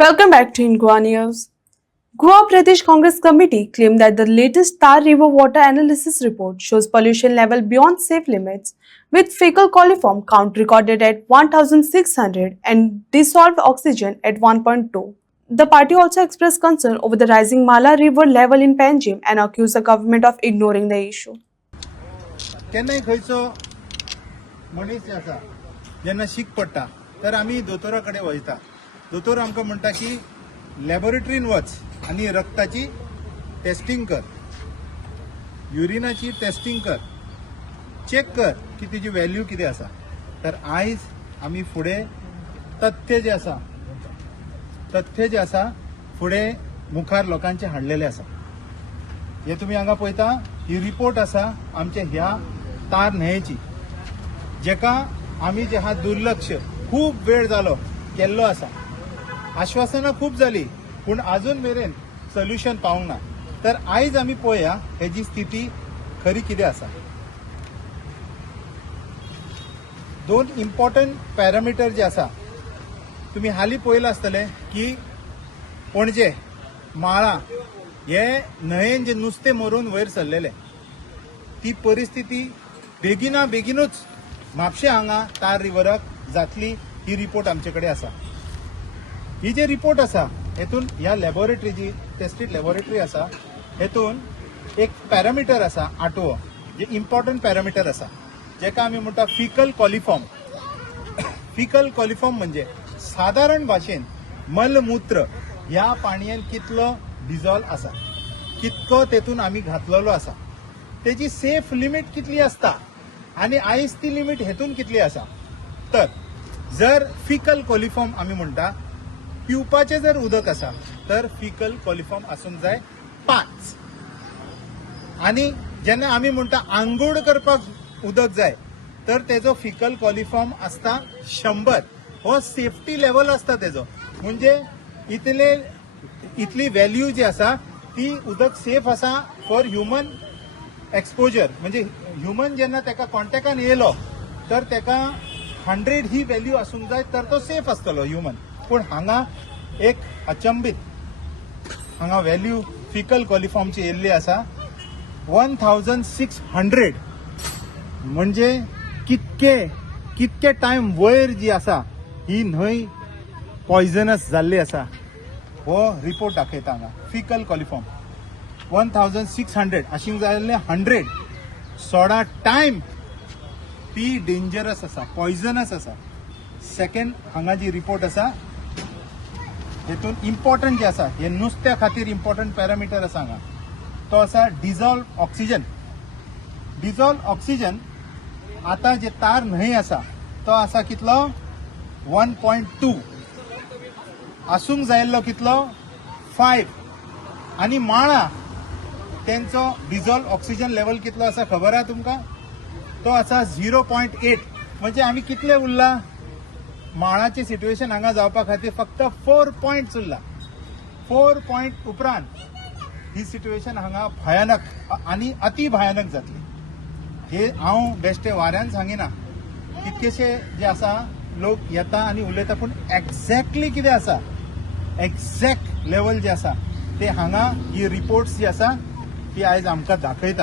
Welcome back to Ingwa News. Goa Pradesh Congress Committee claimed that the latest Tar River water analysis report shows pollution level beyond safe limits, with fecal coliform count recorded at 1,600 and dissolved oxygen at 1.2. The party also expressed concern over the rising Mala River level in Panjim and accused the government of ignoring the issue. केन्नाय खंयचो मनीस आसा जेन्ना शीक पडटा तर आमी दोतोरा कडेन वयता. दोतोर आमकां म्हणटा की लॅबोरेटरीन वच आनी रक्ताची टेस्टिंग कर, युरिनाची टेस्टिंग कर, चेक कर की तिची व्हॅल्यू कितें आसा. तर आयज आमी फुडें तथ्य जे आसा फुडें मुखार लोकांचे हाडलेले आसा. हे तुमी हांगा पळयता, ही रिपोर्ट आसा आमच्या ह्या तार न्हंयेची, जेका आमी जे हा दुर्लक्ष खूब वेळ जालो केल्लो आसा. आश्वासनां खूब जाली पूण अजून मेरेन सोल्युशन पावंक ना. तर आयज आमी पळोवया हेजी स्थिती खरी कितें आसा. दोन इम्पॉर्टंट पॅरामिटर जे आसा, तुम्ही हालीं पळयलां आसतलें की पणजे माळा हे न्हंयेन जे नुस्तें मरून वयर सरलेले, ती परिस्थिती बेगीनूच म्हापशे हांगा तार रिवराक जातली. ही रिपोर्ट आमचे कडेन आसा. ही जे रिपोर्ट आसा हेतून ह्या लॅबोरेटरीची टेस्टेड लॅबोरेटरी आसा, हेतून एक पॅरामिटर आसा आठवो, जे इम्पॉर्टंट पॅरामिटर आसा, जेका आमी म्हणटा फिकल कॉलिफॉर्म. फिकल कॉलिफॉर्म म्हणजे साधारण भाशेन मलमूत्र ह्या पाणयेन कितलो डिझॉल्व आसा, कितको तेतून आमी घातलेलो आसा, तेजी सेफ लिमिट कितली आसता आणि आयज ती लिमिट हेतून कितली आसा. तर जर फिकल कॉलिफॉर्म आमी म्हणटा, पिवपाचें जर उदक आसा तर फिकल कॉलिफॉर्म आसूंक जाय 5. आणि जेन्ना आमी म्हणटा आंघोळ करपाक उदक जाय तर तेजो फिकल कॉलिफॉर्म आसता 100. हो सेफ्टी लेवल आसता तेजो. म्हणजे इतली व्हॅल्यू जी आसा ती उदक सेफ आसा फॉर ह्युमन एक्सपोजर. म्हणजे ह्युमन जेन्ना तेका कॉन्टॅक्टान येयलो तर तेका 100 ही व्हॅल्यू आसूंक जाय तर तो सेफ आसतलो ह्युमन. पूण हांगा एक अचंबित हांगा व्हॅल्यू फिकल कॉलिफॉर्मची येयल्ली आसा 1,600. म्हणजे कितके टायम वयर जी आसा ही न्हंय पॉयझनस जाल्ली आसा. हो रिपोर्ट दाखयता हांगा. फिकल कॉलिफॉर्म 1,600 आशिंक जाय 100. सोडा टायम ती डेंजरस आसा, पॉयझनस आसा. सेकंड हांगा जी रिपोर्ट आसा हेतून इम्पॉर्टंट जे आसा, हे नुस्त्या खातीर इम्पॉर्टंट पॅरामिटर आसा हांगा, तो आसा डिझॉल्व ऑक्सिजन. डिझॉल्व ऑक्सिजन आता जे तार न्हंय आसा तो आसा कितलो 1.2 आसूंक जायल्लो कितलो 5. आणि माळा तेंचो डिझॉल्व ऑक्सिजन लेवल कितलो आसा खबर आहा तुमकां? तो आसा 0.8. म्हणजे आमी कितले उरला, माळाचे सिच्युएशन हांगा जावपा खातीर फक्त 4 पॉयंट्स उरला. 4 पॉयंट उपरांत ही सिच्युएशन हांगा भयानक आनी अति भयानक जातली. हे हांव बेश्टे वाऱ्यान सांगिना. कितकेशे जे आसा लोक येता आनी उलयता, पूण एक्झॅक्टली कितें आसा, एक्झॅक्ट लेवल जे आसा ते हांगा ही रिपोर्ट्स जी आसा ती आयज आमकां दाखयता.